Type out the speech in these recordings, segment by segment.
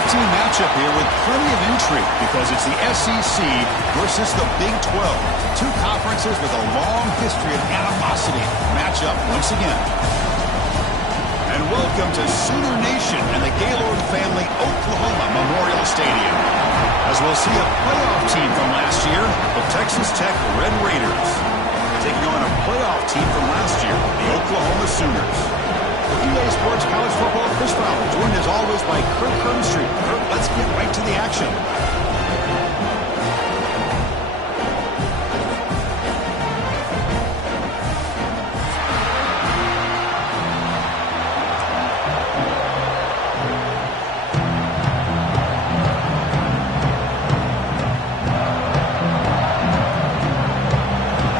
matchup here with plenty of intrigue because it's the SEC versus the Big 12. Two conferences with a long history of animosity match up once again. And welcome to Sooner Nation and the Gaylord Family Oklahoma Memorial Stadium, as we'll see a playoff team from last year, the Texas Tech Red Raiders, taking on a playoff team from last year, the Oklahoma Sooners. For EA Sports College Football, Chris Fowler, joined as always by Kirk Herbstreit. Kirk, let's get right to the action.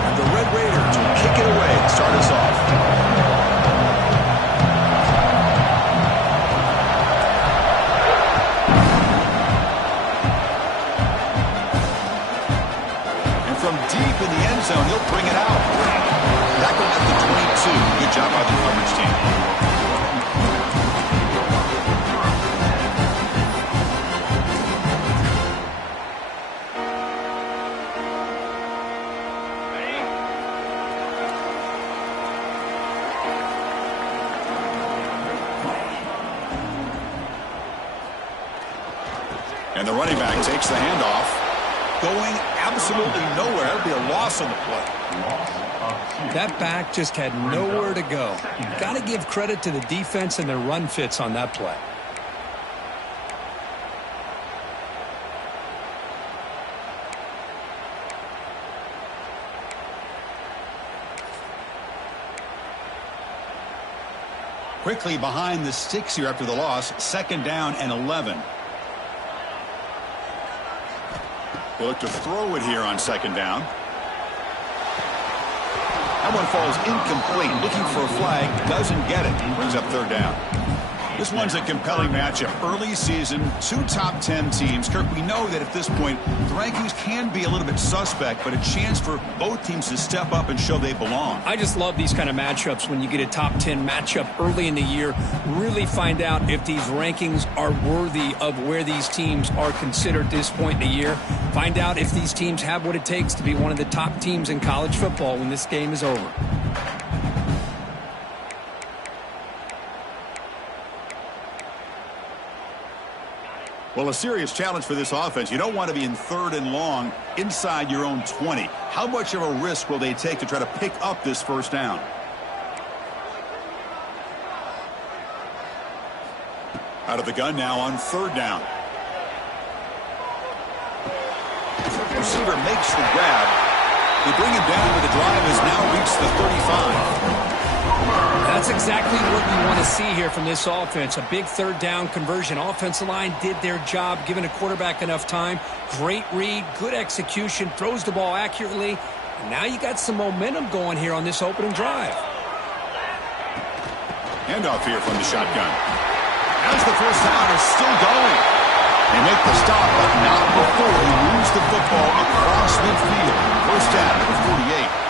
And the Red Raiders will kick it away to start us off. From deep in the end zone, he'll bring it out. Tackle at the 22. Good job by the coverage team. And the running back takes the handoff. Going absolutely nowhere. That'll be a loss on the play. That back just had nowhere to go. You've got to give credit to the defense and their run fits on that play. Quickly behind the sticks here after the loss. 2nd down and 11. We'll look to throw it here on 2nd down. That one falls incomplete. Looking for a flag. Doesn't get it. Brings up 3rd down. This one's a compelling matchup. Early season, 2 top 10 teams. Kirk, we know that at this point, the rankings can be a little bit suspect, but a chance for both teams to step up and show they belong. I just love these kind of matchups when you get a top 10 matchup early in the year. Really find out if these rankings are worthy of where these teams are considered at this point in the year. Find out if these teams have what it takes to be one of the top teams in college football when this game is over. Well, a serious challenge for this offense. You don't want to be in 3rd and long inside your own 20. How much of a risk will they take to try to pick up this 1st down? Out of the gun now on 3rd down. Receiver makes the grab. They bring him down, but the drive has now reached the 35. That's exactly what you want to see here from this offense. A big 3rd down conversion. Offensive line did their job, giving a quarterback enough time. Great read, good execution, throws the ball accurately. And now you got some momentum going here on this opening drive. Handoff here from the shotgun. As the 1st down is still going. They make the stop, but not before he moves the football across midfield. 1st down at the 48.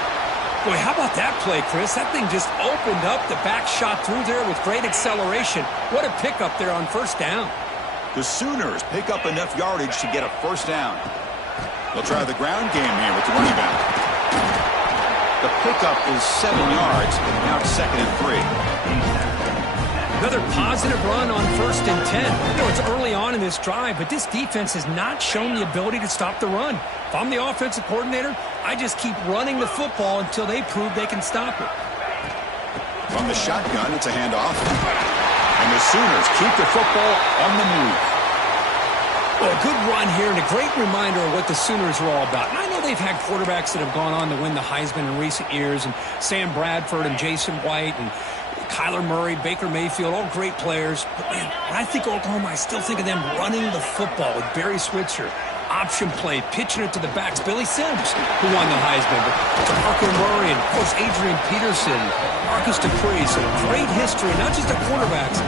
Boy, how about that play, Chris? That thing just opened up. The back shot through there with great acceleration. What a pickup there on 1st down. The Sooners pick up enough yardage to get a 1st down. They'll try the ground game here with the running back. The pickup is 7 yards. Now it's 2nd and 3. Another positive run on 1st and 10. You know, it's early on in this drive, but this defense has not shown the ability to stop the run. If I'm the offensive coordinator, I just keep running the football until they prove they can stop it. From the shotgun, it's a handoff. And the Sooners keep the football on the move. Well, a good run here and a great reminder of what the Sooners are all about. And I know they've had quarterbacks that have gone on to win the Heisman in recent years, and Sam Bradford and Jason White and Kyler Murray, Baker Mayfield, all great players. But, man, when I think Oklahoma, I still think of them running the football with Barry Switzer. Option play, pitching it to the backs. Billy Sims, who won the Heisman. But DeMarco Murray and, of course, Adrian Peterson, Marcus Dupree. So great history, not just the quarterbacks,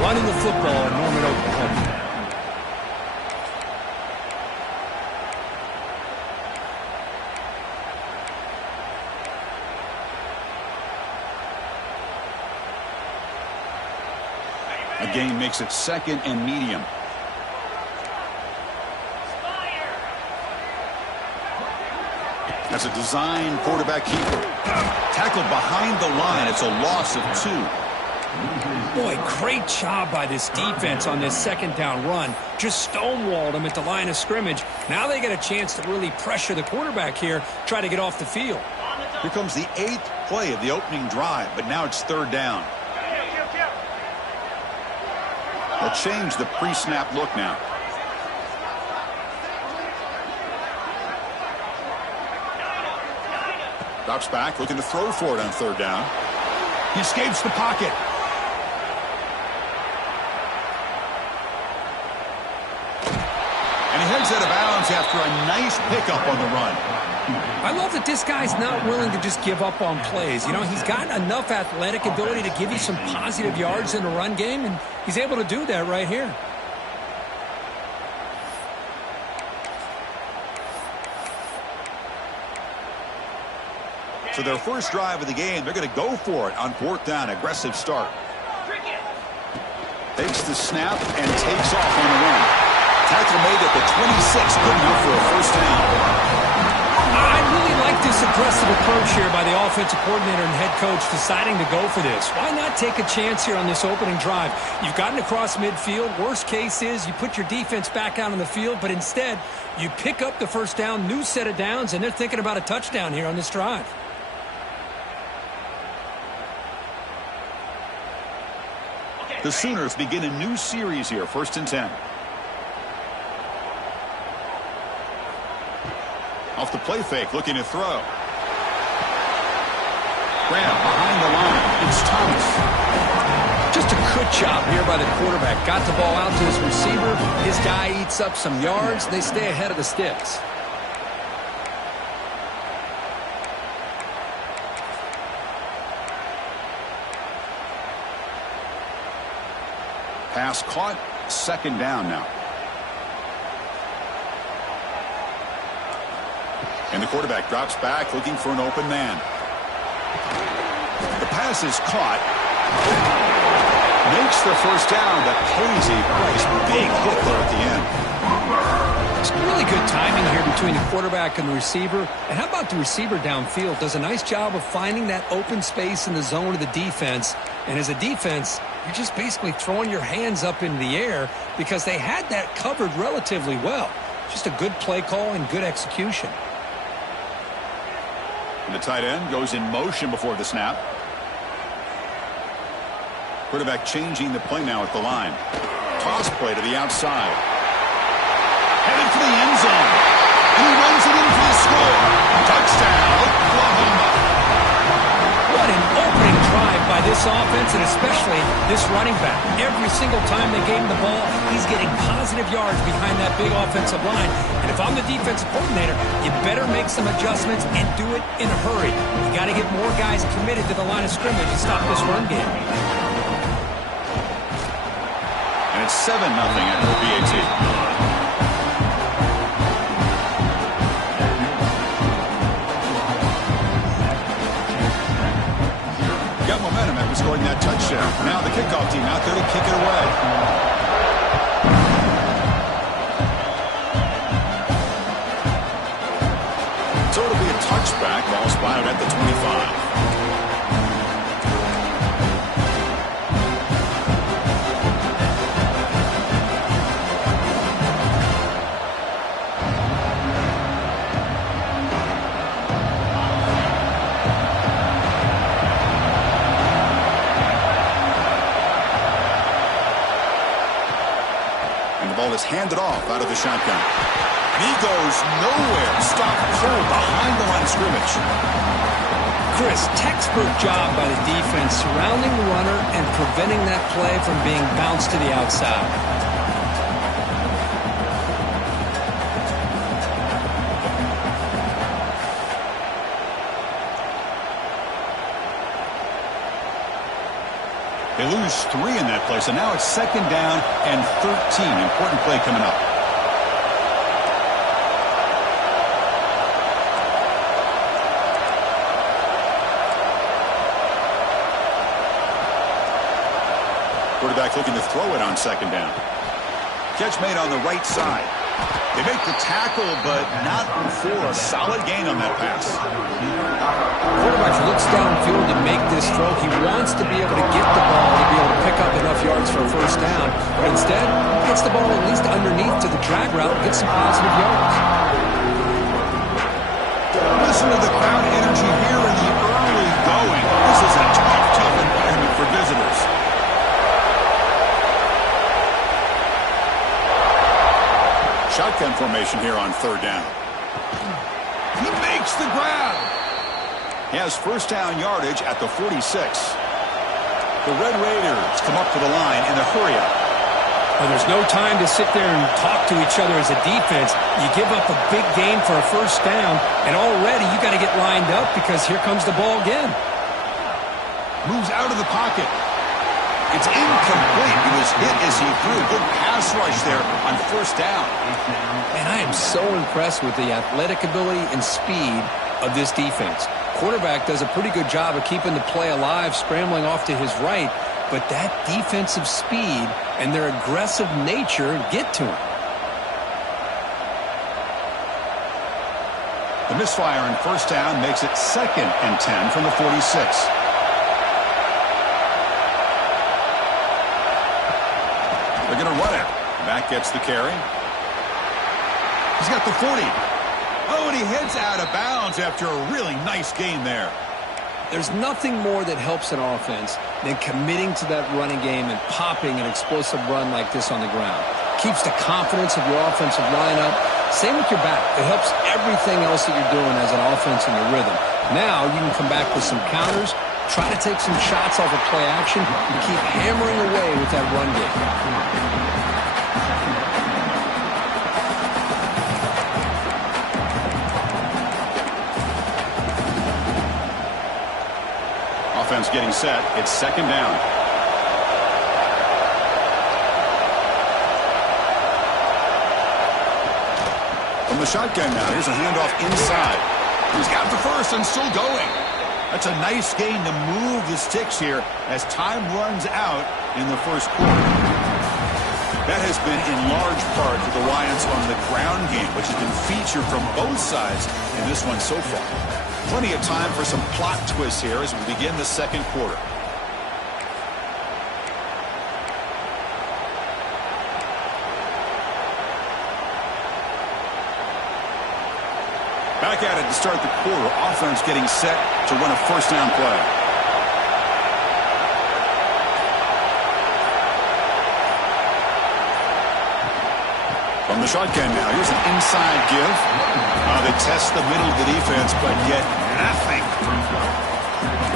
running the football in Norman, Oklahoma. A gain makes it 2nd and medium. As a design quarterback keeper. Tackled behind the line. It's a loss of 2. Boy, great job by this defense on this second down run. Just stonewalled them at the line of scrimmage. Now they get a chance to really pressure the quarterback here, try to get off the field. Here comes the 8th play of the opening drive, but now it's 3rd down. They'll change the pre-snap look now. Drops back, looking to throw for it on 3rd down. He escapes the pocket. And he heads out of bounds after a nice pickup on the run. I love that this guy's not willing to just give up on plays. You know, he's got enough athletic ability to give you some positive yards in the run game, and he's able to do that right here. So their first drive of the game, they're going to go for it on 4th down. Aggressive start. Takes the snap and takes off on the run. Tackle made at the 26. Good enough for a first down. I really like this aggressive approach here by the offensive coordinator and head coach deciding to go for this. Why not take a chance here on this opening drive? You've gotten across midfield. Worst case is you put your defense back out on the field, but instead you pick up the first down, new set of downs, and they're thinking about a touchdown here on this drive. The Sooners begin a new series here, 1st and 10. Off the play fake, looking to throw. Graham behind the line. It's Thomas. Just a good job here by the quarterback. Got the ball out to his receiver. His guy eats up some yards. They stay ahead of the sticks. Pass caught. 2nd down now. And the quarterback drops back, looking for an open man. The pass is caught. Makes the first down, but pays a price. Big hit there at the end. It's really good timing here between the quarterback and the receiver. And how about the receiver downfield? Does a nice job of finding that open space in the zone of the defense. And as a defense, you're just basically throwing your hands up in the air because they had that covered relatively well. Just a good play call and good execution. And the tight end goes in motion before the snap. Quarterback changing the play now at the line. Toss play to the outside. Headed for the end zone. And he runs it in for the score. Touchdown, Oklahoma. What an opening drive by this offense, and especially this running back. Every single time they gave him the ball, he's getting positive yards behind that big offensive line. And if I'm the defensive coordinator, you better make some adjustments and do it in a hurry. You got to get more guys committed to the line of scrimmage to stop this run game. And it's 7-0 after the PAT. Got momentum after scoring that touchdown. Now the kickoff team out there to kick it away. So it'll be a touchback. Ball spotted at the 25. Is handed off out of the shotgun. And he goes nowhere. Stop cold behind the line of scrimmage. Chris, textbook job by the defense surrounding the runner and preventing that play from being bounced to the outside. They lose 3 in that play, so now it's 2nd down and 13. Important play coming up. Quarterback looking to throw it on 2nd down. Catch made on the right side. They make the tackle, but not for a solid gain on that pass. Quarterback looks downfield to make this throw. He wants to be able to get the ball to be able to pick up enough yards for a first down. But instead, he gets the ball at least underneath to the drag route and gets some positive yards. Listen to the crowd energy here in the early going. This is a tough environment for visitors. Shotgun formation here on third down. He makes the grab. He has first down yardage at the 46. The Red Raiders come up to the line in a hurry-up. Well, there's no time to sit there and talk to each other as a defense. You give up a big gain for a first down, and already you got to get lined up because here comes the ball again. Moves out of the pocket. It's incomplete. He was hit as he threw. Good pass rush there on first down. And I am so impressed with the athletic ability and speed of this defense. Quarterback does a pretty good job of keeping the play alive, scrambling off to his right, but that defensive speed and their aggressive nature get to him. The misfire on first down makes it 2nd and 10 from the 46. They're going to run it. Mack gets the carry. He's got the 40. Oh, and he heads out of bounds after a really nice gain there. There's nothing more that helps an offense than committing to that running game and popping an explosive run like this on the ground. Keeps the confidence of your offensive lineup. Same with your back. It helps everything else that you're doing as an offense in your rhythm. Now you can come back with some counters, try to take some shots off of play action, and keep hammering away with that run game. Offense getting set. It's 2nd down. From the shotgun now. Here's a handoff inside. He's got the first and still going. That's a nice gain to move the sticks here as time runs out in the first quarter. That has been in large part to the reliance on the ground game, which has been featured from both sides in this one so far. Plenty of time for some plot twists here as we begin the second quarter. Back at it to start the quarter. Offense getting set to run a first down play. From the shotgun now. Here's an inside give. They test the middle of the defense, but get nothing.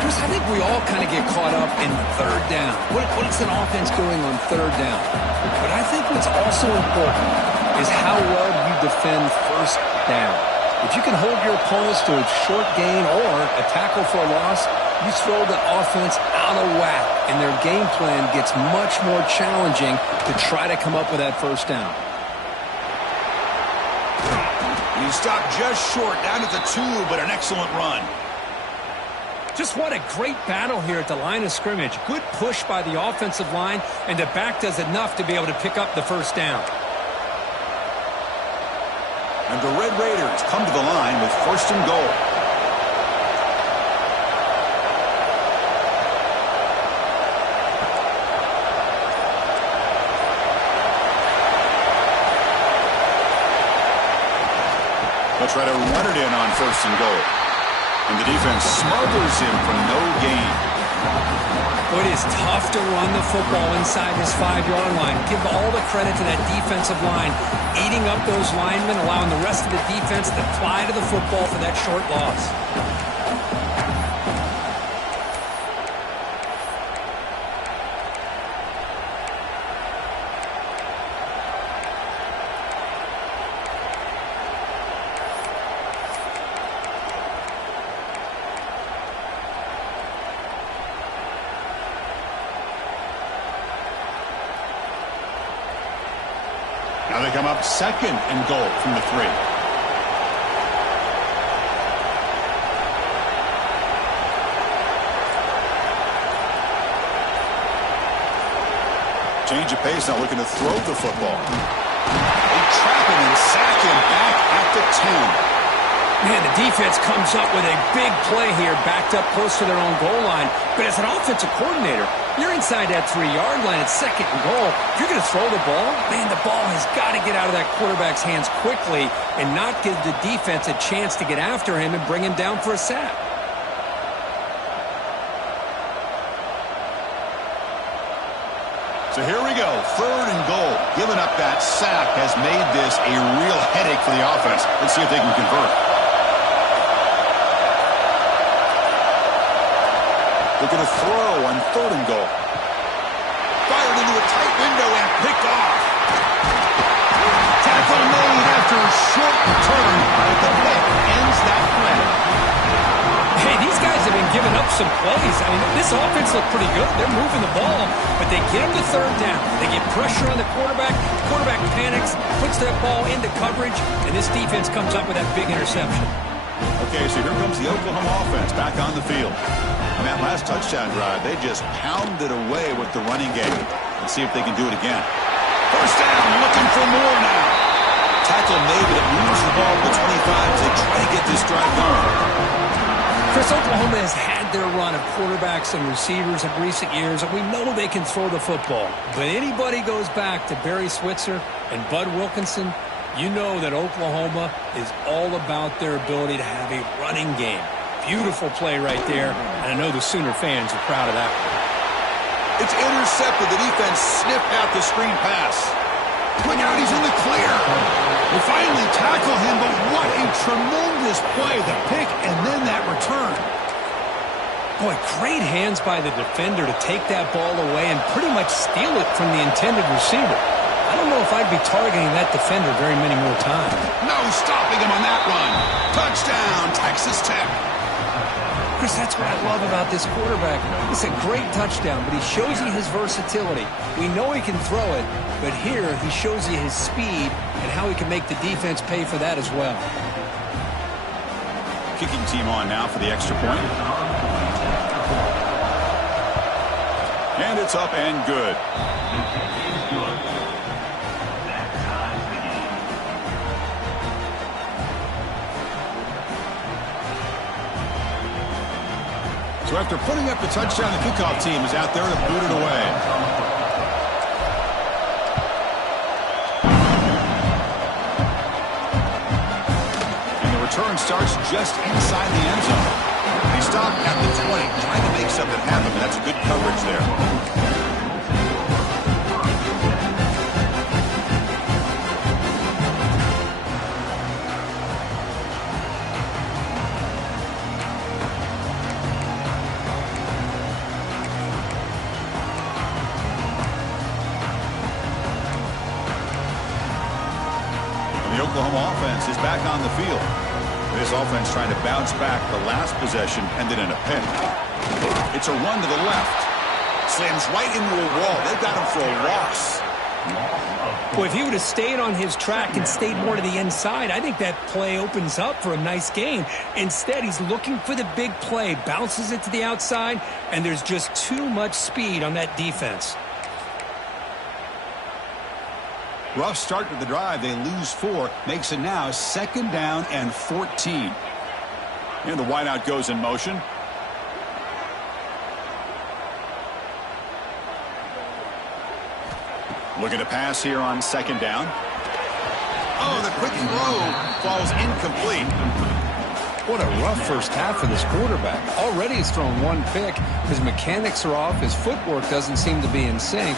Chris, I think we all kind of get caught up in third down. What is an offense doing on third down? But I think what's also important is how well you defend first down. If you can hold your opponents to a short gain or a tackle for a loss, you throw the offense out of whack, and their game plan gets much more challenging to try to come up with that first down. He stopped just short, down at the 2, but an excellent run. Just what a great battle here at the line of scrimmage. Good push by the offensive line, and the back does enough to be able to pick up the first down. And the Red Raiders come to the line with first and goal. They'll try to run it in on first and goal. And the defense smothers him for no gain. Well, it is tough to run the football inside this 5-yard line. Give all the credit to that defensive line, eating up those linemen, allowing the rest of the defense to fly to the football for that short loss. Now they come up second and goal from the 3. Change of pace, now looking to throw the football. They trap it and sack him back at the 10. Man, the defense comes up with a big play here, backed up close to their own goal line. But as an offensive coordinator, you're inside that 3-yard line at 2nd and goal. If you're going to throw the ball, man, the ball has got to get out of that quarterback's hands quickly and not give the defense a chance to get after him and bring him down for a sack. So here we go, 3rd and goal. Giving up that sack has made this a real headache for the offense. Let's see if they can convert. They're going to throw on 3rd and goal. Fired into a tight window and picked off. Tackle made after a short return, but the pick ends that play. Hey, these guys have been giving up some plays. I mean, this offense looked pretty good. They're moving the ball, but they get them to 3rd down. They get pressure on the quarterback. The quarterback panics, puts that ball into coverage, and this defense comes up with that big interception. Okay, so here comes the Oklahoma offense back on the field. On that last touchdown drive, they just pounded away with the running game. Let's see if they can do it again. 1st down, looking for more now. Tackle made, but it moves the ball to the 25 as they try to get this drive going. Chris, Oklahoma has had their run of quarterbacks and receivers in recent years, and we know they can throw the football. But anybody goes back to Barry Switzer and Bud Wilkinson, you know that Oklahoma is all about their ability to have a running game. Beautiful play right there, and I know the Sooner fans are proud of that one. It's intercepted. The defense sniffed out the screen pass. Quick out, he's in the clear. They finally tackle him, but what a tremendous play. The pick and then that return. Boy, great hands by the defender to take that ball away and pretty much steal it from the intended receiver. I don't know if I'd be targeting that defender very many more times. No stopping him on that run. Touchdown, Texas Tech. Chris, that's what I love about this quarterback. It's a great touchdown, but he shows you his versatility. We know he can throw it, but here he shows you his speed and how he can make the defense pay for that as well. Kicking team on now for the extra point. And it's up and good. So after putting up the touchdown, the kickoff team is out there to boot it away. And the return starts just inside the end zone. They stop at the 20, trying to make something happen, but that's good coverage there. The Oklahoma offense is back on the field. This offense trying to bounce back. The last possession ended in a pick. It's a run to the left. Slams right into a wall. They've got him for a loss. Boy, if he would have stayed on his track and stayed more to the inside, I think that play opens up for a nice gain. Instead, he's looking for the big play, bounces it to the outside, and there's just too much speed on that defense. Rough start to the drive. They lose 4. Makes it now 2nd down and 14. And the wideout goes in motion. Looking to pass here on 2nd down. Oh, the quick throw falls incomplete. What a rough first half for this quarterback. Already he's thrown 1 pick. His mechanics are off. His footwork doesn't seem to be in sync.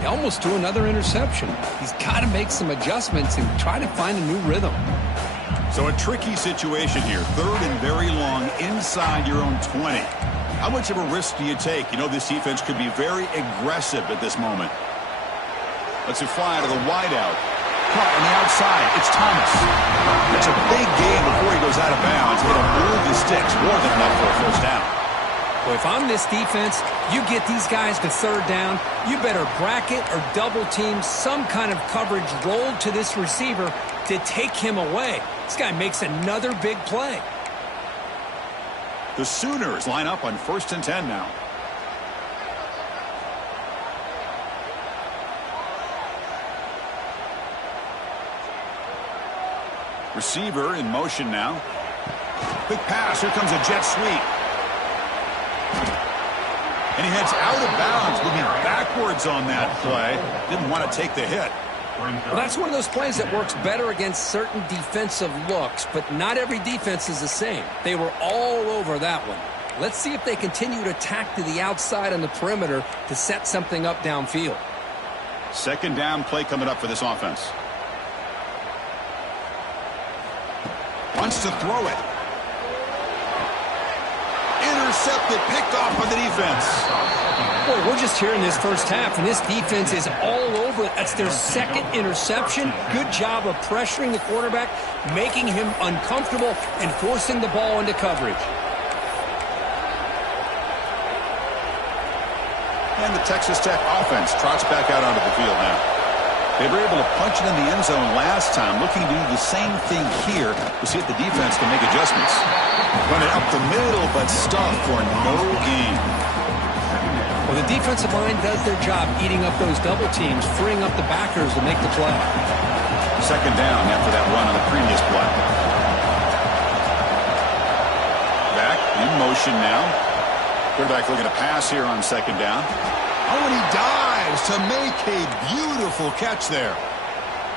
He almost threw another interception. He's got to make some adjustments and try to find a new rhythm. So a tricky situation here. 3rd and very long inside your own 20. How much of a risk do you take? You know this defense could be very aggressive at this moment. Let's it fly to the wideout. Caught on the outside. It's Thomas. It's a big game before he goes out of bounds. It'll move the sticks more than enough for a 1st down. Well, if I'm this defense, you get these guys to 3rd down, you better bracket or double team some kind of coverage rolled to this receiver to take him away. This guy makes another big play. The Sooners line up on 1st and 10 now. Receiver in motion now. Quick pass. Here comes a jet sweep. And he heads out of bounds, moving backwards on that play. Didn't want to take the hit. Well, that's one of those plays that works better against certain defensive looks, but not every defense is the same. They were all over that one. Let's see if they continue to attack to the outside on the perimeter to set something up downfield. Second down play coming up for this offense. Wants to throw it. Intercepted, picked off by the defense. Boy, we're just here in this first half, and this defense is all over it. That's their second interception. Good job of pressuring the quarterback, making him uncomfortable, and forcing the ball into coverage. And the Texas Tech offense trots back out onto the field now. They were able to punch it in the end zone last time, looking to do the same thing here to see if the defense can make adjustments. Running up the middle, but stuffed for no gain. Well, the defensive line does their job eating up those double teams, freeing up the backers to make the play. Second down after that run on the previous play. Back in motion now. Quarterback looking to pass here on second down. Oh, and he dives to make a beautiful catch there.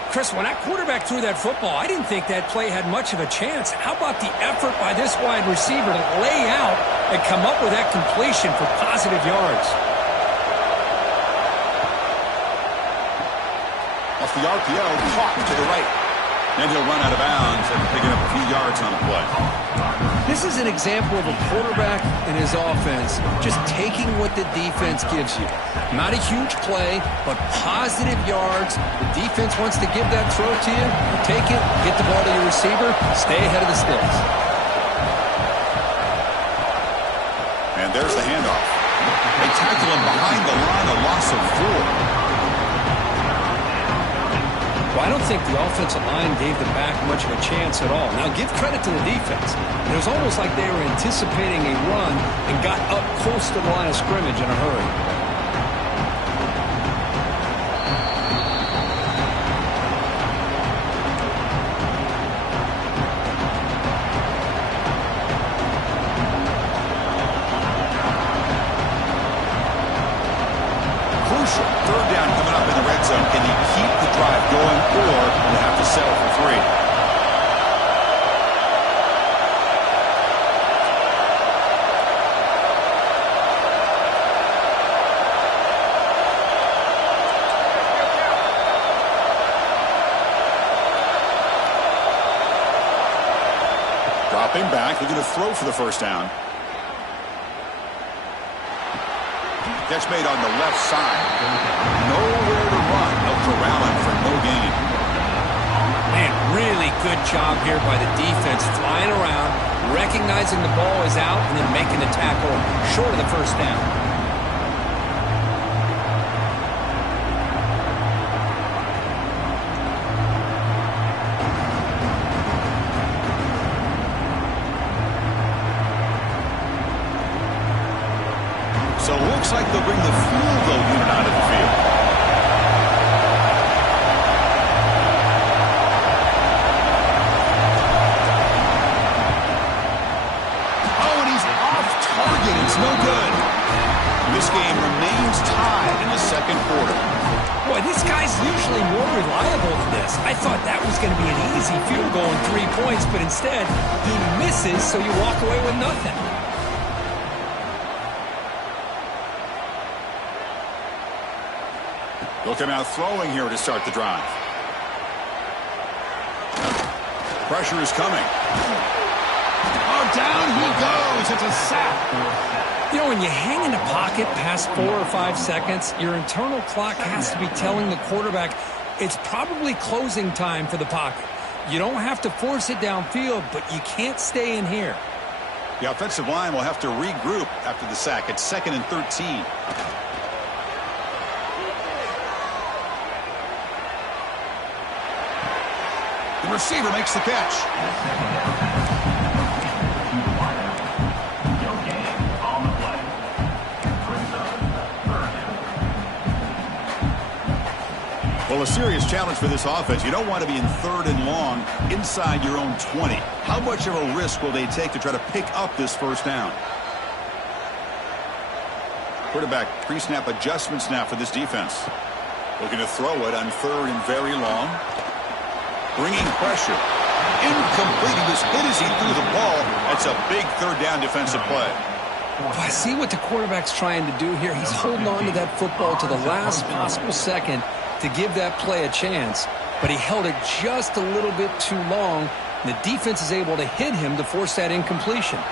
Chris, when that quarterback threw that football, I didn't think that play had much of a chance. How about the effort by this wide receiver to lay out and come up with that completion for positive yards? Off the RPO, caught to the right. Then he'll run out of bounds after picking up a few yards on the play. This is an example of a quarterback and his offense just taking what the defense gives you. Not a huge play, but positive yards. The defense wants to give that throw to you. You take it, get the ball to your receiver, stay ahead of the sticks. And there's the handoff. They tackle him behind the line, a loss of 4. Well, I don't think the offensive line gave the back much of a chance at all. Now, give credit to the defense. It was almost like they were anticipating a run and got up close to the line of scrimmage in a hurry. Third down coming up in the red zone. Can he keep the drive going, or will have to settle for 3? Dropping back, looking to throw for the first down. Catch made on the left side. Nowhere to run. They'll corral him for no gain. Man, really good job here by the defense, flying around, recognizing the ball is out, and then making the tackle short of the first down. So it looks like they'll bring the field goal unit out of the field. Oh, and he's off target. It's no good. This game remains tied in the second quarter. Boy, this guy's usually more reliable than this. I thought that was going to be an easy field goal and 3 points, but instead, he misses, so you walk away with nothing. Look at him out throwing here to start the drive. Pressure is coming. Oh, down he goes. It's a sack. You know, when you hang in the pocket past 4 or 5 seconds, your internal clock has to be telling the quarterback it's probably closing time for the pocket. You don't have to force it downfield, but you can't stay in here. The offensive line will have to regroup after the sack. It's 2nd and 13. The receiver makes the catch. Well, a serious challenge for this offense. You don't want to be in 3rd and long inside your own 20. How much of a risk will they take to try to pick up this first down? Quarterback pre-snap adjustments now for this defense. Looking to throw it on 3rd and very long. Bringing pressure. Incomplete. He was hit as he threw the ball. That's a big 3rd down defensive play. I see what the quarterback's trying to do here. He's holding on to that football to the last possible second to give that play a chance, but he held it just a little bit too long, and the defense is able to hit him to force that incompletion. And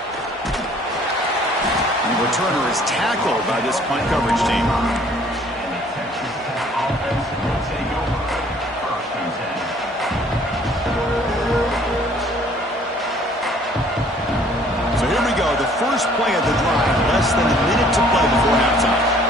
the returner is tackled by this punt coverage team. So here we go, the first play of the drive, less than a minute to play before halftime.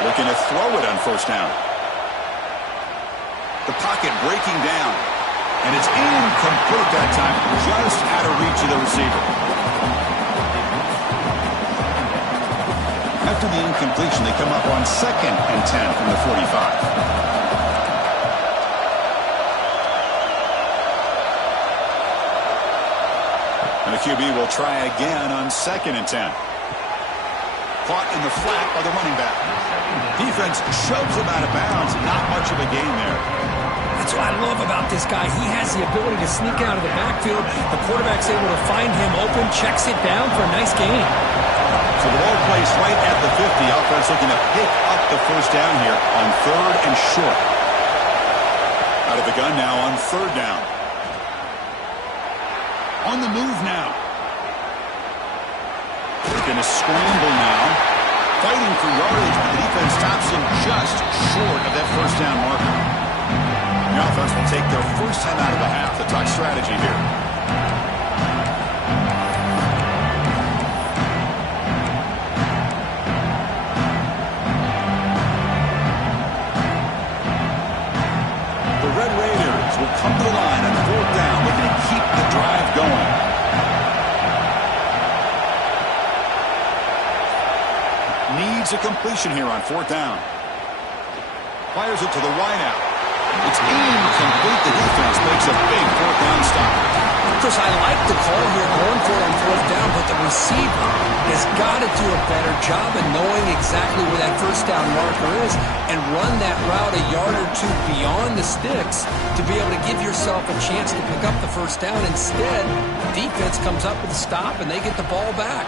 Looking to throw it on first down. The pocket breaking down. And it's incomplete that time, just out of reach of the receiver. After the incompletion, they come up on 2nd and 10 from the 45. And the QB will try again on 2nd and 10. Caught in the flat by the running back. Defense shoves him out of bounds. Not much of a gain there. That's what I love about this guy. He has the ability to sneak out of the backfield. The quarterback's able to find him open, checks it down for a nice gain. So the ball placed right at the 50. Offense looking to pick up the first down here on 3rd and short. Out of the gun now on 3rd down. On the move now. They're going to scramble now. Fighting for yardage, but the defense stops him just short of that first down marker. The offense will take their first time out of the half to talk strategy here. The Red Raiders will come to the line on 4th down, looking to keep the drive going. Needs a completion here on 4th down. Fires it to the wideout. It's incomplete. The defense makes a big 4th down stop. Chris, I like the call here going for it on 4th down, but the receiver has got to do a better job of knowing exactly where that first down marker is and run that route a yard or two beyond the sticks to be able to give yourself a chance to pick up the first down. Instead, the defense comes up with a stop and they get the ball back.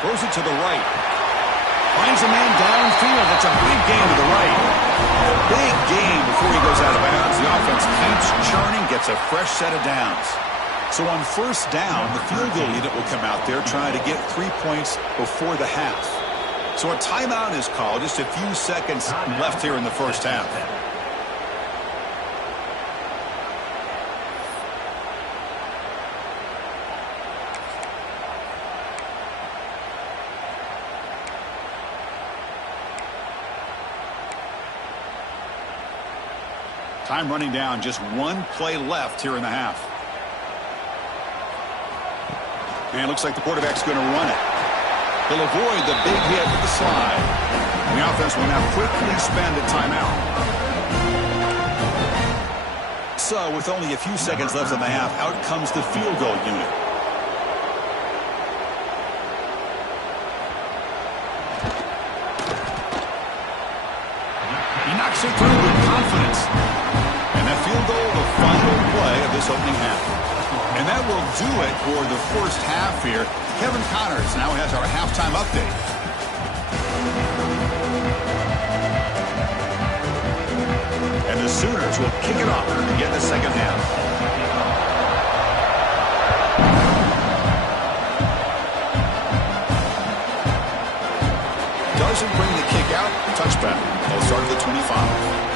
Throws it to the right. Finds a man downfield. That's a big gain to the right. A big gain before he goes out of bounds. The offense keeps churning, gets a fresh set of downs. So on first down, the field goal unit will come out there trying to get 3 points before the half. So a timeout is called. Just a few seconds left here in the first half. Time running down, just 1 play left here in the half. And it looks like the quarterback's going to run it. He'll avoid the big hit with the slide. And the offense will now quickly spend a timeout. So with only a few seconds left in the half, out comes the field goal unit. He knocks it through with confidence. And that field goal, the final play of this opening half. And that will do it for the first half here. Kevin Connors now has our halftime update. And the Sooners will kick it off to begin the second half. Doesn't bring the kick out. Touchback. They'll start at the 25.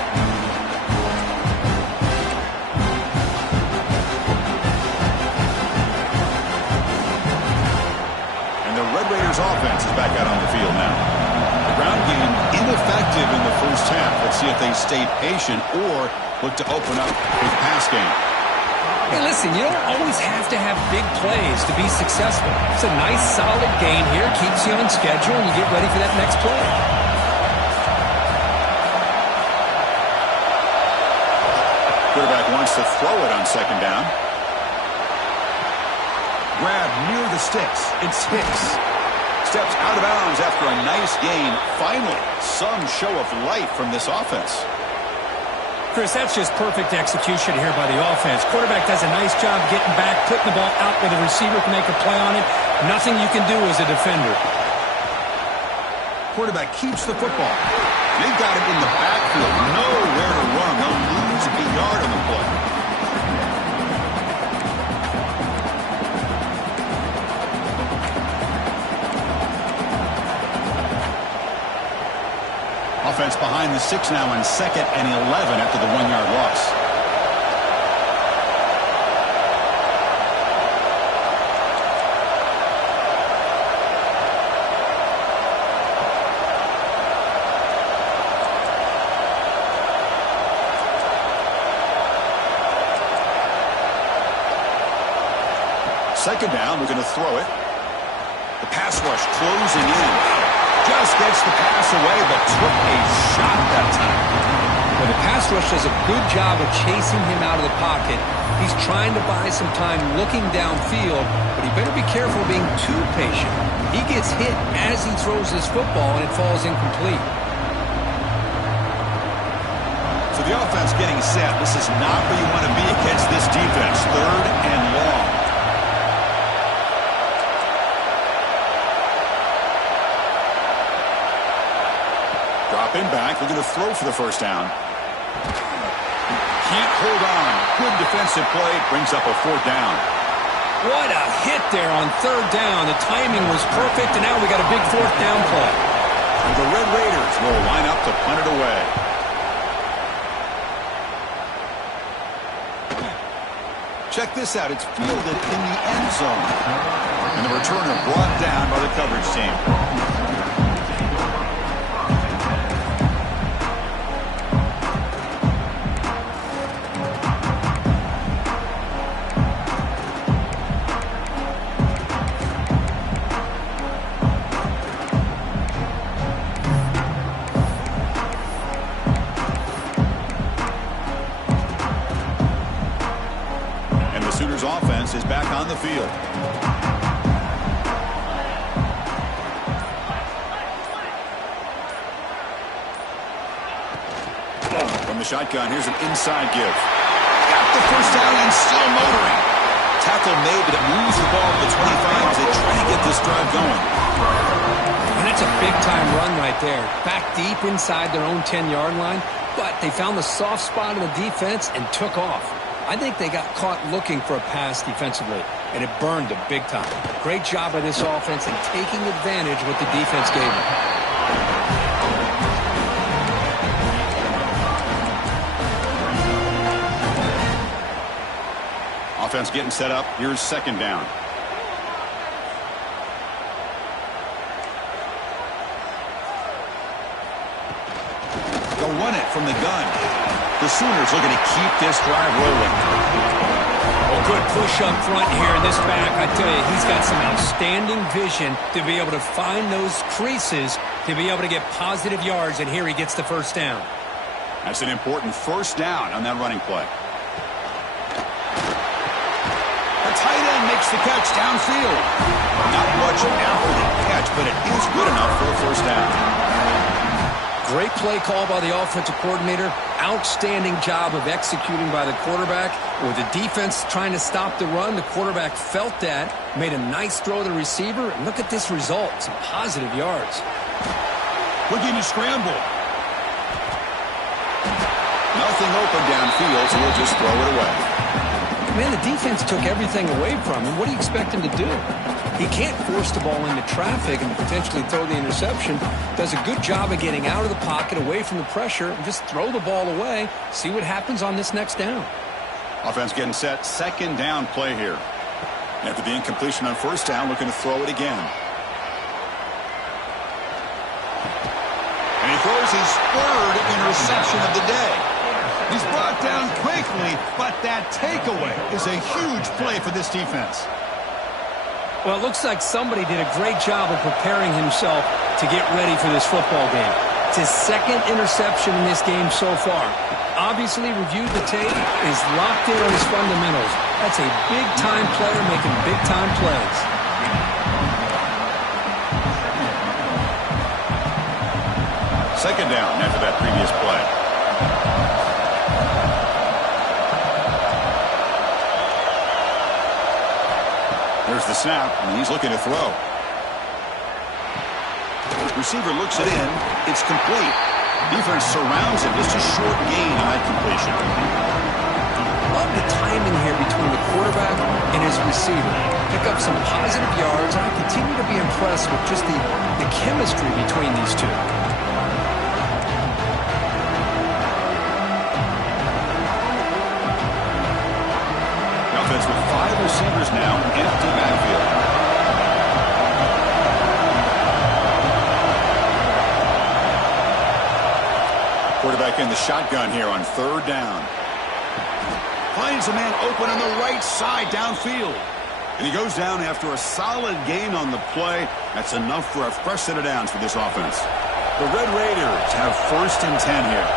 Offense is back out on the field now. The ground game ineffective in the first first half. Let's see if they stay patient or look to open up with the pass game. Hey, listen, you don't always have to have big plays to be successful. It's a nice, solid gain here. Keeps you on schedule, and you get ready for that next play. Quarterback wants to throw it on second down. Grab near the sticks. It's Hicks. Steps out of bounds after a nice gain. Finally, some show of life from this offense. Chris, that's just perfect execution here by the offense. Quarterback does a nice job getting back, putting the ball out where the receiver can make a play on it. Nothing you can do as a defender. Quarterback keeps the football. They've got him in the backfield. Nowhere to run. They'll lose a yard on the play. Offense behind the 6 now on 2nd and 11 after the 1-yard loss. Second down, we're going to throw it. The pass rush closing in. Just gets the pass away, but took a shot that time. Well, the pass rush does a good job of chasing him out of the pocket. He's trying to buy some time looking downfield, but he better be careful being too patient. He gets hit as he throws his football, and it falls incomplete. So the offense getting set. This is not where you want to be against this defense. 3rd and long. Dropping back, they're going to throw for the first down. Can't hold on. Good defensive play, brings up a 4th down. What a hit there on 3rd down. The timing was perfect, and now we got a big 4th down play. And the Red Raiders will line up to punt it away. Check this out. It's fielded in the end zone. And the returner brought down by the coverage team. Offense is back on the field. From the shotgun, here's an inside give. Got the first down and still motoring. Tackle made, but it moves the ball to the 25 as they try to get this drive going. And that's a big-time run right there. Back deep inside their own 10-yard line, but they found the soft spot in the defense and took off. I think they got caught looking for a pass defensively, and it burned them big time. Great job by this offense in taking advantage of what the defense gave them. Offense getting set up. Here's 2nd down. They'll run it from the gun. The Sooners looking to keep this drive rolling. Well, good push up front here in this back. I tell you, he's got some outstanding vision to be able to find those creases, to be able to get positive yards, and here he gets the first down. That's an important first down on that running play. The tight end makes the catch downfield. Not much after the catch, but it is good enough for a first down. Great play call by the offensive coordinator. Outstanding job of executing by the quarterback. With the defense trying to stop the run, the quarterback felt that, made a nice throw to the receiver, and look at this result. Some positive yards. Looking to scramble. Nothing open downfield, so we'll just throw it away. Man, the defense took everything away from him. What do you expect him to do? He can't force the ball into traffic and potentially throw the interception. Does a good job of getting out of the pocket, away from the pressure, and just throw the ball away. See what happens on this next down. Offense getting set. 2nd down play here. After the incompletion on first down, looking to throw it again. And he throws his third interception of the day. He's brought down quickly, but that takeaway is a huge play for this defense. Well, it looks like somebody did a great job of preparing himself to get ready for this football game. It's his second interception in this game so far. Obviously reviewed the tape, is locked in on his fundamentals. That's a big-time player making big-time plays. Second down after that previous play. There's the snap, and he's looking to throw. Receiver looks it in. It's complete. Defense surrounds him. Just a short gain on that completion. Love the timing here between the quarterback and his receiver. Pick up some positive yards, and I continue to be impressed with just the chemistry between these two. Offense with 5 receivers now, empty backfield. Quarterback in the shotgun here on third down. Finds a man open on the right side downfield. And he goes down after a solid gain on the play. That's enough for a fresh set of downs for this offense. The Red Raiders have 1st and 10 here.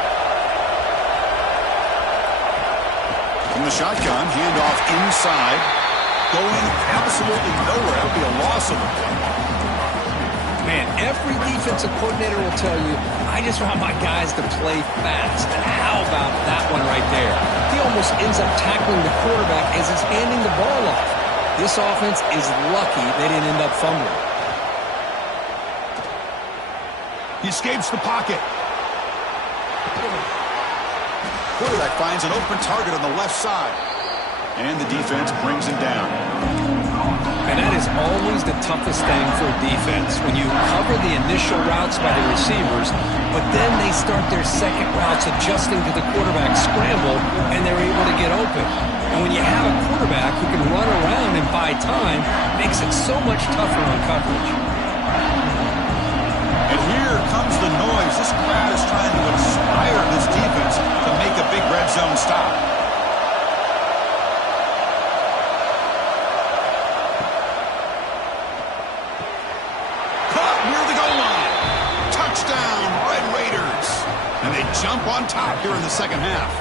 From the shotgun, handoff inside. Going absolutely nowhere. That'll be a loss of the play. Man, every defensive coordinator will tell you, I just want my guys to play fast. And how about that one right there? He almost ends up tackling the quarterback as he's handing the ball off. This offense is lucky they didn't end up fumbling. He escapes the pocket. Quarterback finds an open target on the left side. And the defense brings him down. And that is always the toughest thing for a defense, when you cover the initial routes by the receivers, but then they start their second routes adjusting to the quarterback scramble, and they're able to get open. And when you have a quarterback who can run around and buy time, it makes it so much tougher on coverage. And here comes the noise. This crowd is trying to inspire this defense to make a big red zone stop. Caught near the goal line. Touchdown, Red Raiders. And they jump on top here in the second half.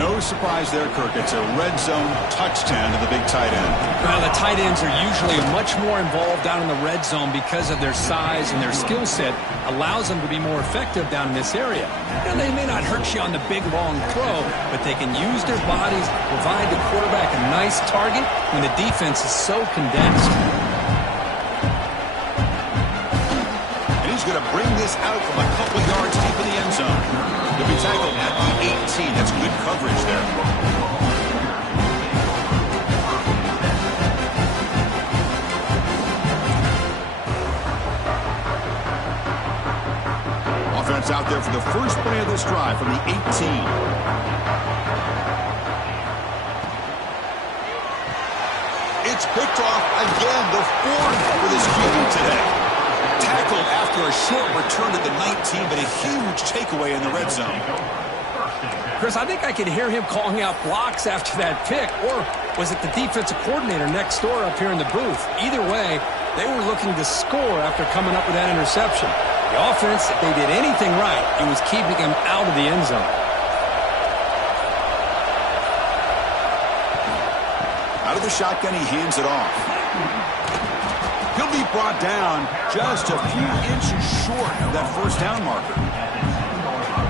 No surprise there, Kirk. It's a red zone touchdown to the big tight end. Well, the tight ends are usually much more involved down in the red zone because of their size, and their skill set allows them to be more effective down in this area. Now, they may not hurt you on the big, long throw, but they can use their bodies to provide the quarterback a nice target when the defense is so condensed. And he's going to bring this out from a couple yards deep in the end zone. He'll be tackled at the 18. That's good coverage there. Offense out there for the first play of this drive from the 18. It's picked off again, the 4th for this QB today. Tackled after a short return to the 19, but a huge takeaway in the red zone. Chris, I think I could hear him calling out blocks after that pick, or was it the defensive coordinator next door up here in the booth? Either way, they were looking to score after coming up with that interception. The offense, if they did anything right, it was keeping him out of the end zone. Out of the shotgun, he hands it off. He'll be brought down just a few inches short of that first down marker.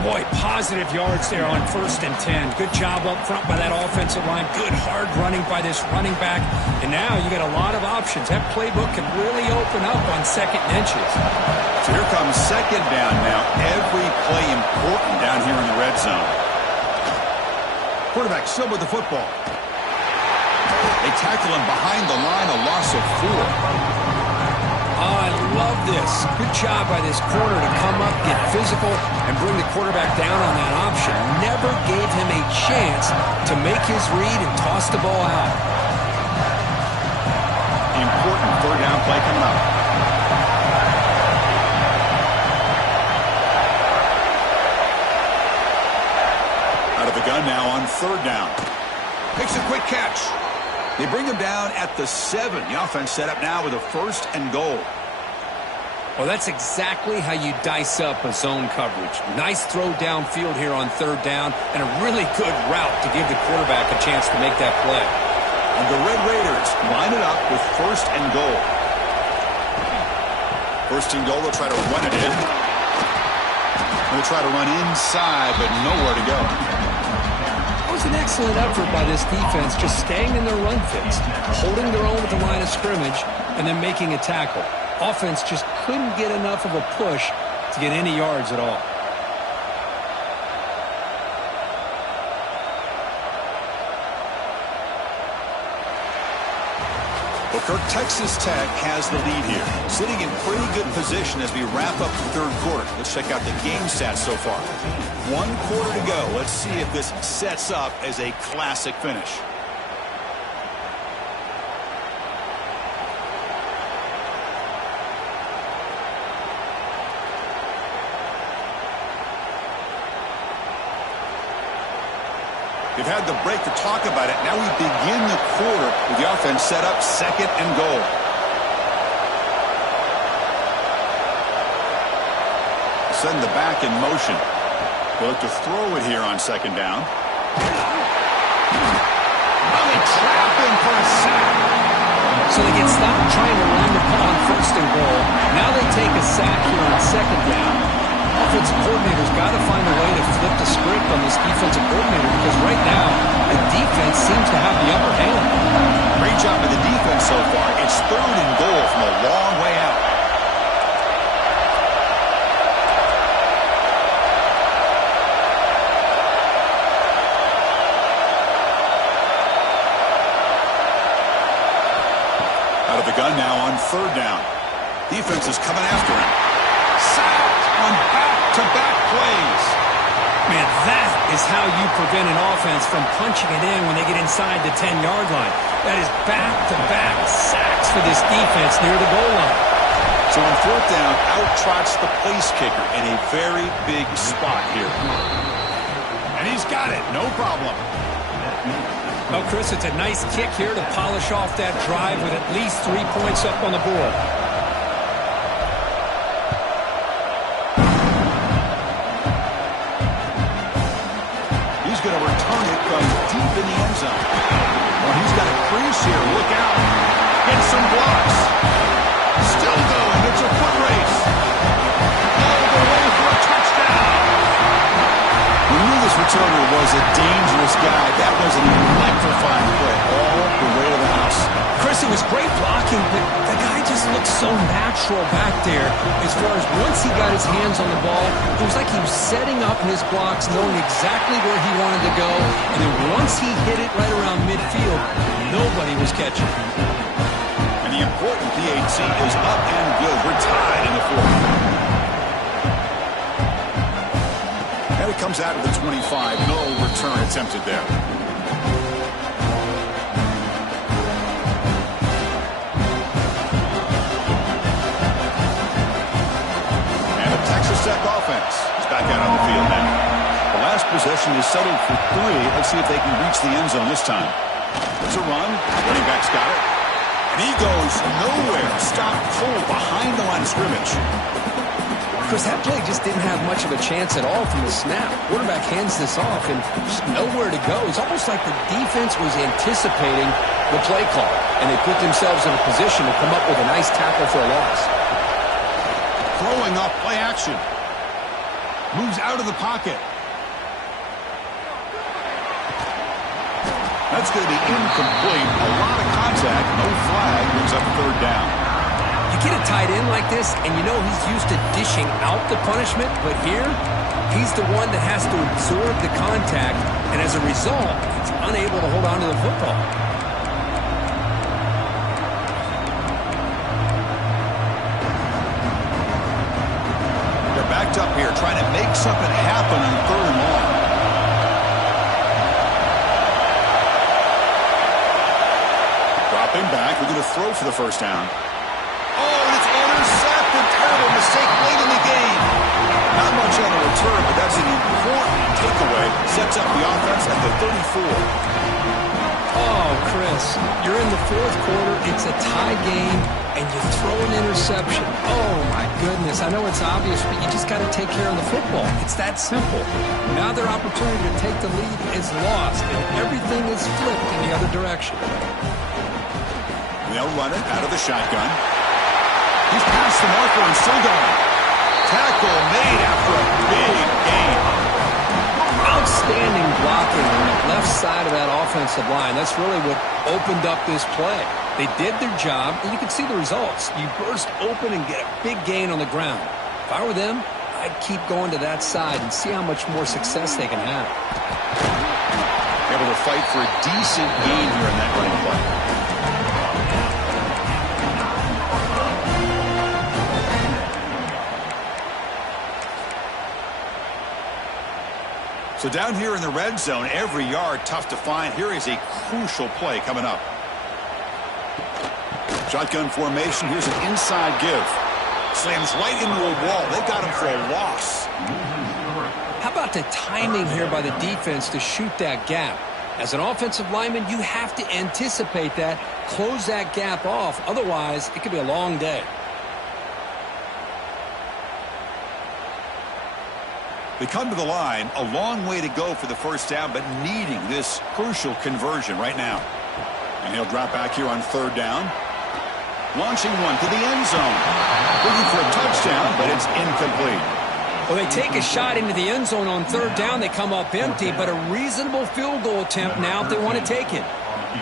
Boy, positive yards there on 1st and 10. Good job up front by that offensive line. Good hard running by this running back. And now you got a lot of options. That playbook can really open up on 2nd and inches. So here comes 2nd down now. Every play important down here in the red zone. Quarterback still with the football. They tackle him behind the line, a loss of 4. Oh, I love this. Good job by this corner to come up, get physical, and bring the quarterback down on that option. Never gave him a chance to make his read and toss the ball out. Important 3rd down play coming up. now on third down. Makes a quick catch. They bring him down at the 7. The offense set up now with a 1st and goal. Well, that's exactly how you dice up a zone coverage. Nice throw downfield here on third down, and a really good route to give the quarterback a chance to make that play. And the Red Raiders line it up with 1st and goal. 1st and goal, they'll try to run it in. They'll try to run inside, but nowhere to go. That was an excellent effort by this defense, just staying in their run fits, holding their own with the line of scrimmage, and then making a tackle. Offense just couldn't get enough of a push to get any yards at all. Well, Kirk, Texas Tech has the lead here, sitting in pretty good position as we wrap up the third quarter. Let's check out the game stats so far. 1 quarter to go. Let's see if this sets up as a classic finish. We've had the break to talk about it. Now we begin the quarter with the offense set up 2nd and goal. Send the back in motion. We'll look to throw it here on 2nd down. Oh, they trap him for a sack. So they get stopped trying to run the ball on 1st and goal. Now they take a sack here on 2nd down. Offensive coordinator's got to find a way to flip the script on this defensive coordinator, because right now the defense seems to have the upper hand. Great job by the defense so far. It's 3rd and goal from a long way out. Out of the gun now on 3rd down. Defense is coming after him. Sacked on back-to-back plays. Man, that is how you prevent an offense from punching it in when they get inside the 10-yard line. That is back-to-back sacks for this defense near the goal line. So on 4th down, out trots the place kicker in a very big spot here. And he's got it, no problem. Well, Chris, it's a nice kick here to polish off that drive with at least 3 points up on the board. Going to return it from deep in the end zone. Well, he's got a crease here. Look out. Get some blocks. Still going. It's a foot race. All the way for a touchdown. We knew this returner was a dangerous guy. That was an electrifying play all the way to the house. Chris, it was great blocking, but the guy just looked so natural back there. As far as once he got his hands on the ball, it was like he was setting up his blocks, knowing exactly where he wanted to go. And then once he hit it right around midfield, nobody was catching. And the important PAT is up and good. We're tied in the 4th. And it comes out of the 25. No return attempted there. Tech offense is back out on the field now. The last possession is settled for 3. Let's see if they can reach the end zone this time. It's a run. Running back's got it. And he goes nowhere. Stopped cold behind the line of scrimmage. Chris, that play just didn't have much of a chance at all from the snap. Quarterback hands this off and just nowhere to go. It's almost like the defense was anticipating the play call, and they put themselves in a position to come up with a nice tackle for a loss. Throwing off play action. Moves out of the pocket. That's going to be incomplete. A lot of contact. No flag. Brings up 3rd down. You get a tight end like this, and you know he's used to dishing out the punishment, but here, he's the one that has to absorb the contact, and as a result, he's unable to hold on to the football. Backed up here, trying to make something happen on 3rd and long. Dropping back, we're going to throw for the 1st down. Oh, and it's intercepted. Terrible mistake late in the game. Not much on the return, but that's an important takeaway. Sets up the offense at the 34. Oh, Chris, you're in the fourth quarter. It's a tie game, and you throw an interception. Oh, my goodness. I know it's obvious, but you just got to take care of the football. It's that simple. Now their opportunity to take the lead is lost, and everything is flipped in the other direction. They'll run it out of the shotgun. He's past the marker and still going. Tackle made after a big gain. Outstanding blocking on the left side of that offensive line. That's really what opened up this play. They did their job, and you can see the results. You burst open and get a big gain on the ground. If I were them, I'd keep going to that side and see how much more success they can have. Able to fight for a decent gain here in that running play. So down here in the red zone, every yard tough to find. Here is a crucial play coming up. Shotgun formation. Here's an inside give. Slams right into a wall. They got him for a loss. How about the timing here by the defense to shoot that gap? As an offensive lineman, you have to anticipate that, close that gap off. Otherwise, it could be a long day. They come to the line, a long way to go for the first down, but needing this crucial conversion right now. And he'll drop back here on third down. Launching one to the end zone. Looking for a touchdown, but it's incomplete. Well, they take a shot into the end zone on third down. They come up empty, but a reasonable field goal attempt now if they want to take it.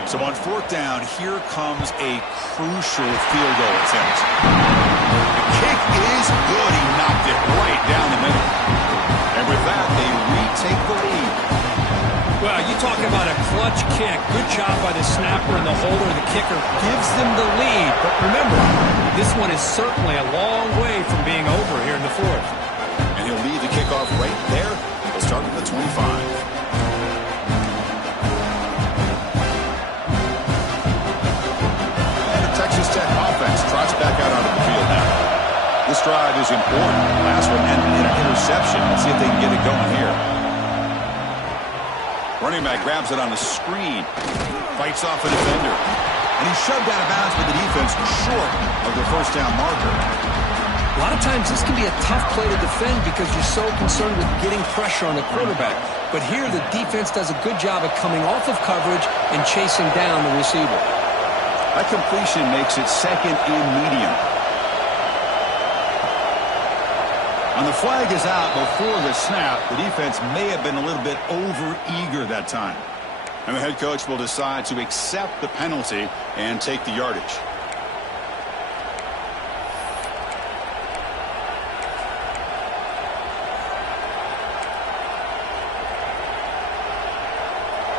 So on fourth down, here comes a crucial field goal attempt. The kick is good. He knocked it right down the middle. And with that, they retake the lead. Well, you talk about a clutch kick. Good job by the snapper and the holder. The kicker gives them the lead. But remember, this one is certainly a long way from being over here in the fourth. And he'll lead the kickoff right there. We'll start with the 25. And the Texas Tech offense trots back out onto the field now. This drive is important. Last one ended in an interception. Let's see if they can get it going here. Running back grabs it on the screen. Fights off a defender. And he's shoved out of bounds with the defense short of the first down marker. A lot of times this can be a tough play to defend because you're so concerned with getting pressure on the quarterback. But here the defense does a good job of coming off of coverage and chasing down the receiver. That completion makes it second and medium. And the flag is out before the snap. The defense may have been a little bit over-eager that time. And the head coach will decide to accept the penalty and take the yardage.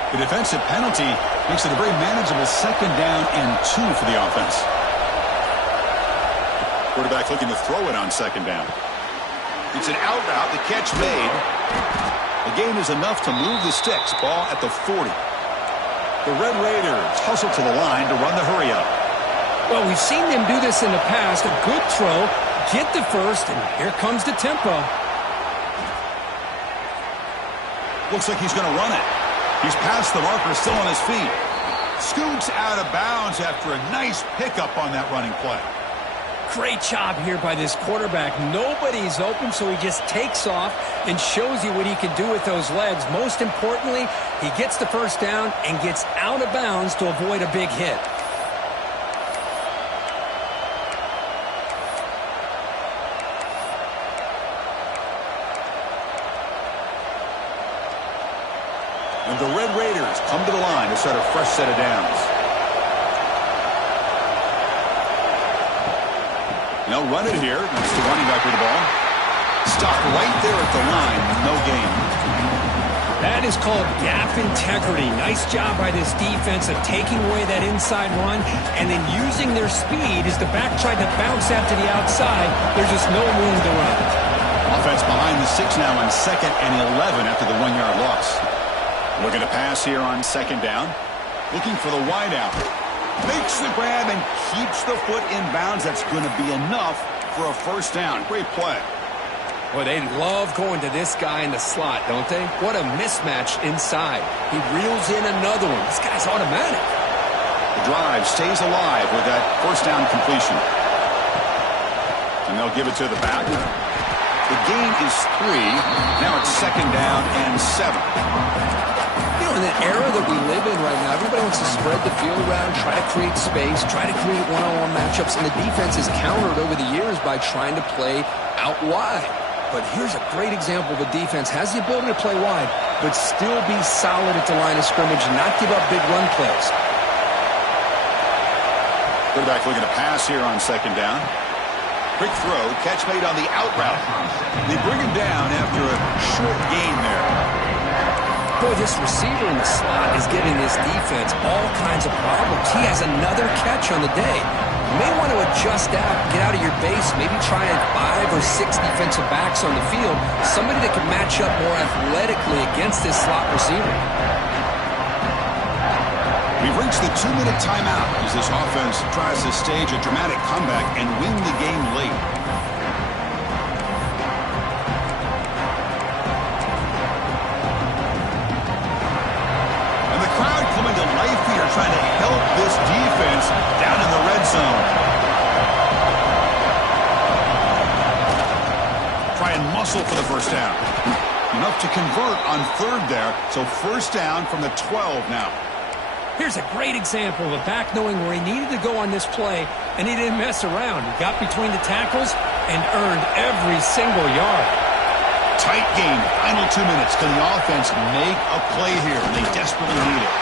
The defensive penalty makes it a very manageable second down and 2 for the offense. Quarterback looking to throw it on second down. It's an out route. The catch made. The gain is enough to move the sticks. Ball at the 40. The Red Raiders hustle to the line to run the hurry up. Well, we've seen them do this in the past. A good throw, get the first, and here comes the tempo. Looks like he's going to run it. He's past the marker, still on his feet. Scoots out of bounds after a nice pickup on that running play. Great job here by this quarterback. Nobody's open, so he just takes off and shows you what he can do with those legs. Most importantly, he gets the first down and gets out of bounds to avoid a big hit. And the Red Raiders come to the line to start a fresh set of downs. They'll run it here. That's the running back with the ball. Stopped right there at the line. No gain. That is called gap integrity. Nice job by this defense of taking away that inside run and then using their speed as the back tried to bounce out to the outside. There's just no room to run. Offense behind the 6 now on 2nd and 11 after the 1-yard loss. Looking to pass here on second down. Looking for the wide out. Makes the grab and keeps the foot in bounds. That's going to be enough for a first down. Great play. Boy, they love going to this guy in the slot, don't they? What a mismatch inside. He reels in another one. This guy's automatic. The drive stays alive with that first down completion. And they'll give it to the back. The gain is 3. Now it's 2nd down and 7. You know, in the era that we live in right now, everybody wants to spread the field around, try to create space, try to create one-on-one matchups, and the defense is countered over the years by trying to play out wide. But here's a great example of a defense has the ability to play wide, but still be solid at the line of scrimmage and not give up big run plays. Quarterback looking to pass here on 2nd down. Quick throw, catch made on the out route. They bring him down after a short gain there. Boy, this receiver in the slot is giving this defense all kinds of problems. He has another catch on the day. You may want to adjust out, get out of your base, maybe try 5 or 6 defensive backs on the field, somebody that can match up more athletically against this slot receiver. We've reached the 2-minute timeout as this offense tries to stage a dramatic comeback and win the game late. And the crowd coming to life here trying to help this defense down in the red zone. Try and muscle for the first down. Enough to convert on 3rd there, so 1st down from the 12 now. Here's a great example of a back knowing where he needed to go on this play, and he didn't mess around. He got between the tackles and earned every single yard. Tight game, final 2 minutes. Can the offense make a play here? They desperately need it.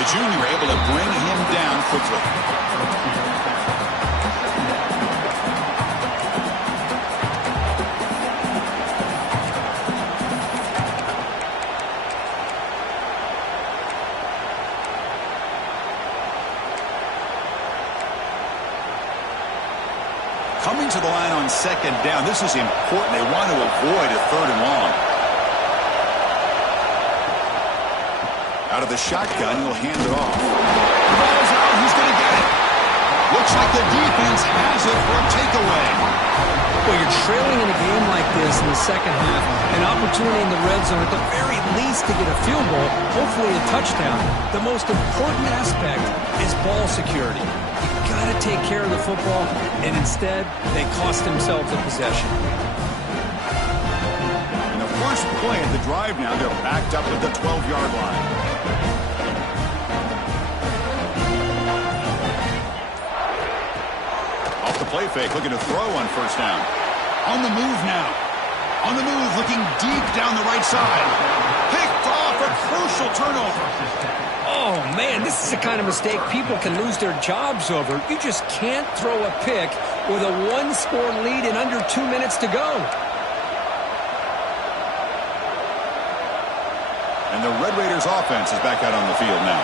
The junior able to bring him down quickly. Coming to the line on 2nd down. This is important. They want to avoid a 3rd and long. Out of the shotgun, he'll hand it off. The ball's out. He's going to get it. Looks like the defense has it for a takeaway. Well, you're trailing in a game like this in the second half, an opportunity in the red zone at the very least to get a field goal, hopefully a touchdown. The most important aspect is ball security. You've got to take care of the football, and instead, they cost themselves a possession. And the first play of the drive now, they're backed up at the 12-yard line. Off the play fake, looking to throw on 1st down. On the move now. On the move, looking deep down the right side. Picked off, a crucial turnover. Oh, man, this is the kind of mistake people can lose their jobs over. You just can't throw a pick with a 1-score lead in under 2 minutes to go. And the Red Raiders offense is back out on the field now.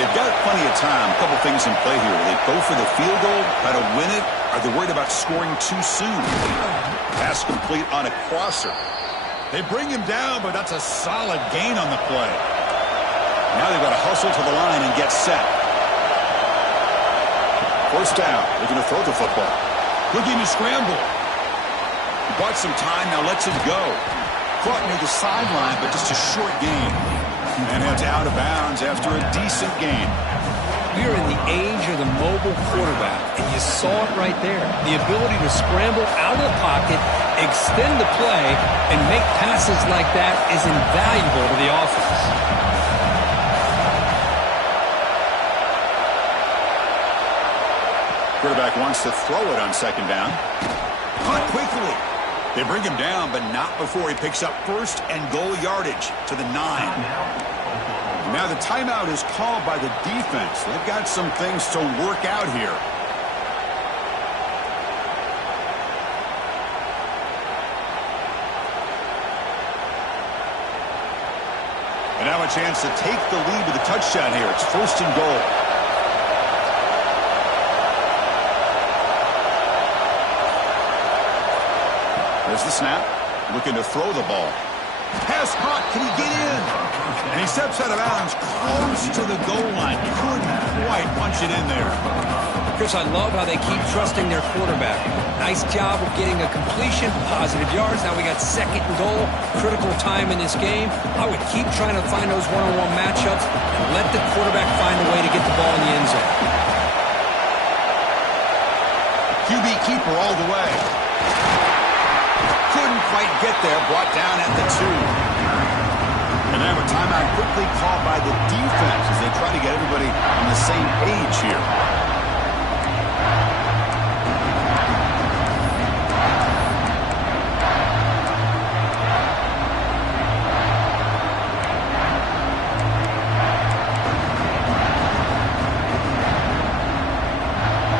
They've got plenty of time. A couple things in play here. Will they go for the field goal, try to win it? Are they worried about scoring too soon? Pass complete on a crosser. They bring him down, but that's a solid gain on the play. Now they've got to hustle to the line and get set. 1st down. They're going to throw the football. Looking to scramble. He bought some time, now lets it go. Caught near the sideline, but just a short gain. And it's out of bounds after a decent gain. We are in the age of the mobile quarterback, and you saw it right there. The ability to scramble out of the pocket, extend the play, and make passes like that is invaluable to the offense. Quarterback wants to throw it on 2nd down. Caught quickly. They bring him down, but not before he picks up 1st and goal yardage to the 9. Now the timeout is called by the defense. They've got some things to work out here. And now a chance to take the lead with a touchdown here. It's 1st and goal. There's the snap. Looking to throw the ball. Pass caught. Can he get in? And he steps out of bounds close to the goal line. Couldn't quite punch it in there. Chris, I love how they keep trusting their quarterback. Nice job of getting a completion, positive yards. Now we got 2nd and goal, critical time in this game. I would keep trying to find those one-on-one matchups and let the quarterback find a way to get the ball in the end zone. QB keeper all the way. Couldn't quite get there, brought down at the 2. And now a timeout quickly called by the defense as they try to get everybody on the same page here.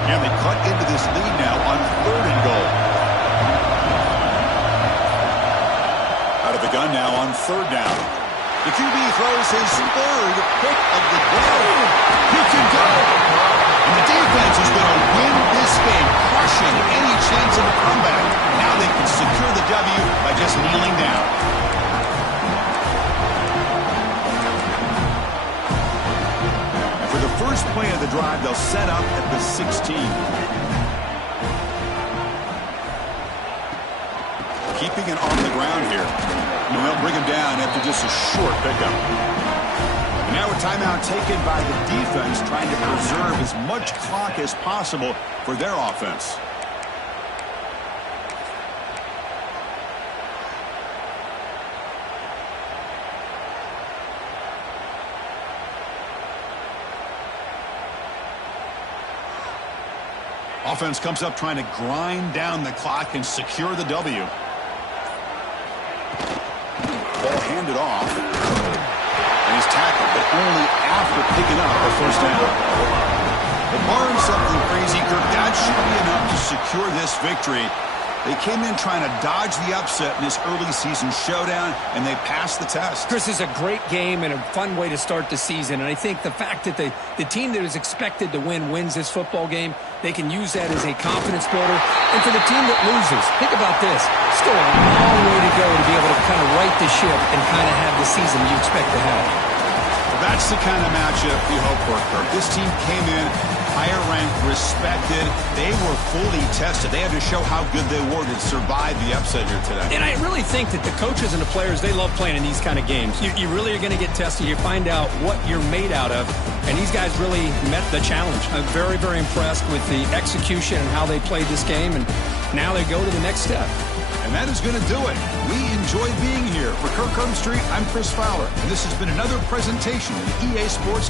And they cut into this lead now on 3rd and goal. Out of the gun now on 3rd down. The QB throws his 3rd pick of the day. He can go. And the defense is going to win this game, crushing any chance of a comeback. Now they can secure the W by just kneeling down. And for the first play of the drive, they'll set up at the 16. Keeping it on the ground here. And they'll bring him down after just a short pickup. And now a timeout taken by the defense, trying to preserve as much clock as possible for their offense. Offense comes up trying to grind down the clock and secure the W. Ball handed off. And he's tackled, but only after picking up a 1st down. But barring something crazy, Kirk, that should be enough to secure this victory. They came in trying to dodge the upset in this early season showdown, and they passed the test. Chris, is a great game and a fun way to start the season. And I think the fact that the team that is expected to win wins this football game, they can use that as a confidence builder. And for the team that loses, think about this. Still a long way to go to be able to kind of right the ship and kind of have the season you expect to have. Well, that's the kind of matchup you hope for, Kirk. This team came in higher ranked, respected. They were fully tested. They had to show how good they were to survive the upset here today. And I really think that the coaches and the players, they love playing in these kind of games. You really are going to get tested. You find out what you're made out of. And these guys really met the challenge. I'm very, very impressed with the execution and how they played this game. And now they go to the next step. And that is going to do it. We enjoyed being here. For Kirk Herbstreit, I'm Chris Fowler. And this has been another presentation of EA Sports.